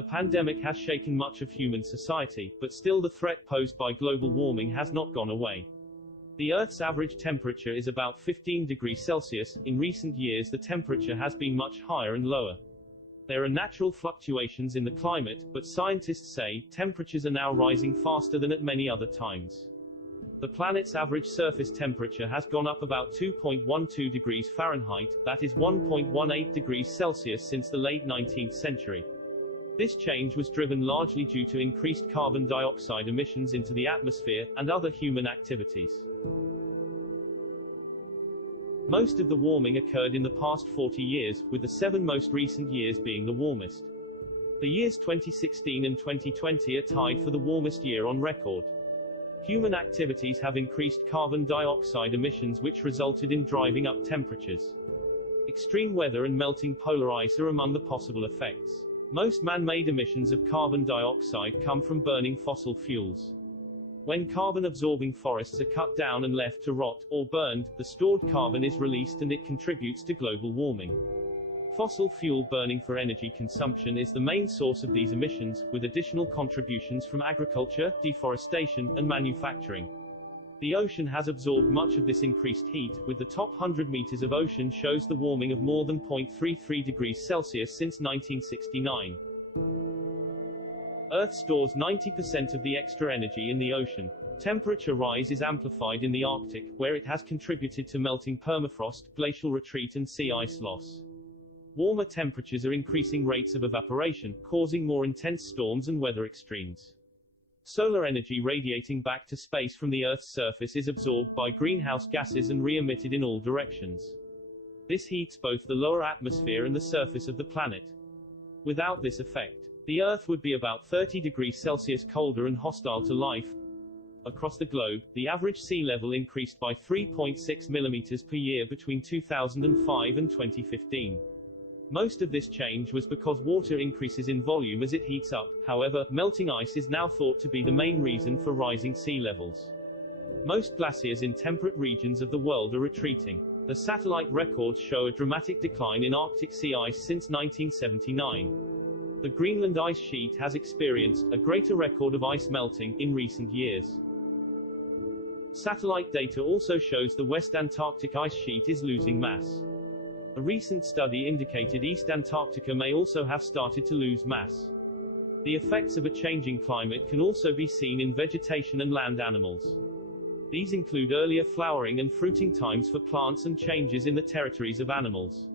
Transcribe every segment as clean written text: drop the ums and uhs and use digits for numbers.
The pandemic has shaken much of human society, but still the threat posed by global warming has not gone away. The Earth's average temperature is about 15 degrees Celsius. In recent years the temperature has been much higher and lower. There are natural fluctuations in the climate, but scientists say temperatures are now rising faster than at many other times. The planet's average surface temperature has gone up about 2.12 degrees Fahrenheit, that is 1.18 degrees Celsius, since the late 19th century. This change was driven largely due to increased carbon dioxide emissions into the atmosphere, and other human activities. Most of the warming occurred in the past 40 years, with the 7 most recent years being the warmest. The years 2016 and 2020 are tied for the warmest year on record. Human activities have increased carbon dioxide emissions, which resulted in driving up temperatures. Extreme weather and melting polar ice are among the possible effects. Most man-made emissions of carbon dioxide come from burning fossil fuels. When carbon-absorbing forests are cut down and left to rot, or burned, the stored carbon is released and it contributes to global warming. Fossil fuel burning for energy consumption is the main source of these emissions, with additional contributions from agriculture, deforestation, and manufacturing. The ocean has absorbed much of this increased heat, with the top 100 meters of ocean shows the warming of more than 0.33 degrees Celsius since 1969. Earth stores 90% of the extra energy in the ocean. Temperature rise is amplified in the Arctic, where it has contributed to melting permafrost, glacial retreat and sea ice loss. Warmer temperatures are increasing rates of evaporation, causing more intense storms and weather extremes. Solar energy radiating back to space from the Earth's surface is absorbed by greenhouse gases and re-emitted in all directions. This heats both the lower atmosphere and the surface of the planet. Without this effect, the Earth would be about 30 degrees Celsius colder and hostile to life. Across the globe, the average sea level increased by 3.6 millimeters per year between 2005 and 2015. Most of this change was because water increases in volume as it heats up. However, melting ice is now thought to be the main reason for rising sea levels. Most glaciers in temperate regions of the world are retreating. The satellite records show a dramatic decline in Arctic sea ice since 1979. The Greenland ice sheet has experienced a greater record of ice melting in recent years. Satellite data also shows the West Antarctic ice sheet is losing mass. A recent study indicated East Antarctica may also have started to lose mass. The effects of a changing climate can also be seen in vegetation and land animals. These include earlier flowering and fruiting times for plants and changes in the territories of animals.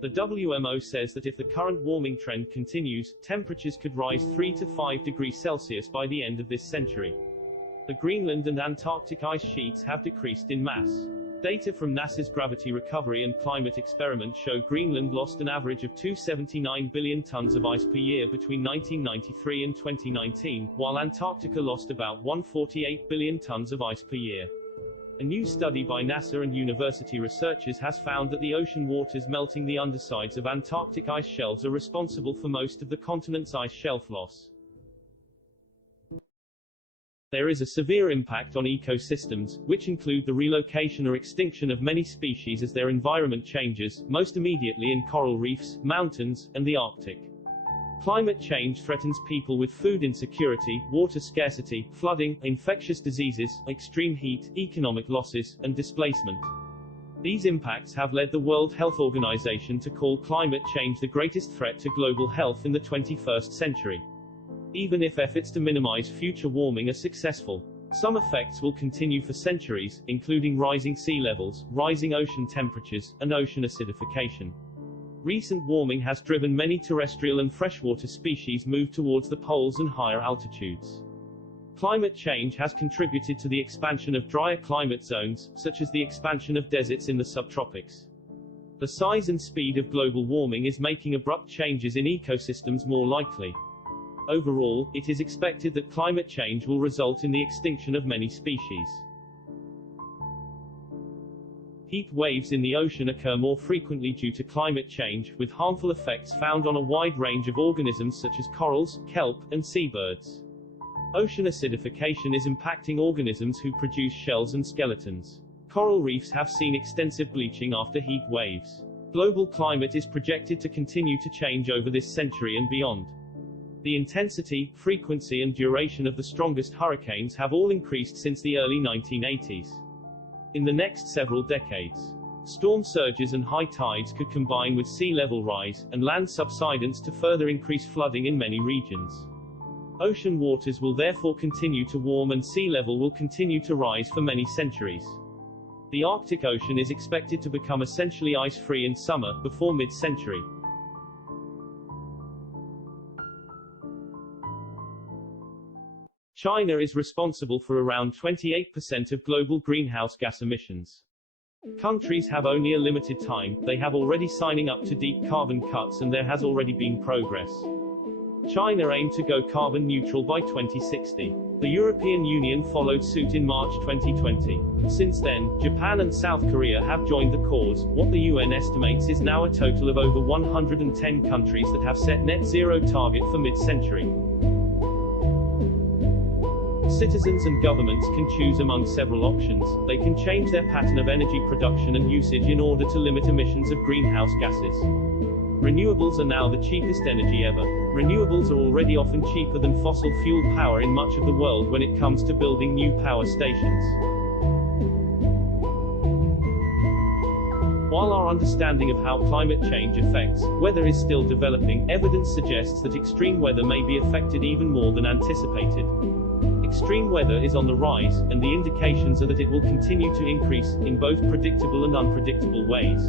The WMO says that if the current warming trend continues, temperatures could rise 3 to 5 degrees Celsius by the end of this century. The Greenland and Antarctic ice sheets have decreased in mass. Data from NASA's Gravity Recovery and Climate Experiment show Greenland lost an average of 279 billion tons of ice per year between 1993 and 2019, while Antarctica lost about 148 billion tons of ice per year. A new study by NASA and university researchers has found that the ocean waters melting the undersides of Antarctic ice shelves are responsible for most of the continent's ice shelf loss. There is a severe impact on ecosystems, which include the relocation or extinction of many species as their environment changes, most immediately in coral reefs, mountains, and the Arctic. Climate change threatens people with food insecurity, water scarcity, flooding, infectious diseases, extreme heat, economic losses, and displacement. These impacts have led the World Health Organization to call climate change the greatest threat to global health in the 21st century. Even if efforts to minimize future warming are successful, some effects will continue for centuries, including rising sea levels, rising ocean temperatures, and ocean acidification. Recent warming has driven many terrestrial and freshwater species move towards the poles and higher altitudes. Climate change has contributed to the expansion of drier climate zones, such as the expansion of deserts in the subtropics. The size and speed of global warming is making abrupt changes in ecosystems more likely. Overall, it is expected that climate change will result in the extinction of many species. Heat waves in the ocean occur more frequently due to climate change, with harmful effects found on a wide range of organisms such as corals, kelp, and seabirds. Ocean acidification is impacting organisms who produce shells and skeletons. Coral reefs have seen extensive bleaching after heat waves. Global climate is projected to continue to change over this century and beyond. The intensity, frequency and duration of the strongest hurricanes have all increased since the early 1980s. In the next several decades, storm surges and high tides could combine with sea level rise and land subsidence to further increase flooding in many regions. Ocean waters will therefore continue to warm and sea level will continue to rise for many centuries. The Arctic Ocean is expected to become essentially ice-free in summer, before mid-century. China is responsible for around 28% of global greenhouse gas emissions. Countries have only a limited time, they have already signing up to deep carbon cuts and there has already been progress. China aimed to go carbon neutral by 2060. The European Union followed suit in March 2020. Since then, Japan and South Korea have joined the cause. What the UN estimates is now a total of over 110 countries that have set net zero target for mid-century. Citizens and governments can choose among several options. They can change their pattern of energy production and usage in order to limit emissions of greenhouse gases. Renewables are now the cheapest energy ever. Renewables are already often cheaper than fossil fuel power in much of the world when it comes to building new power stations. While our understanding of how climate change affects weather is still developing, evidence suggests that extreme weather may be affected even more than anticipated. Extreme weather is on the rise, and the indications are that it will continue to increase, in both predictable and unpredictable ways.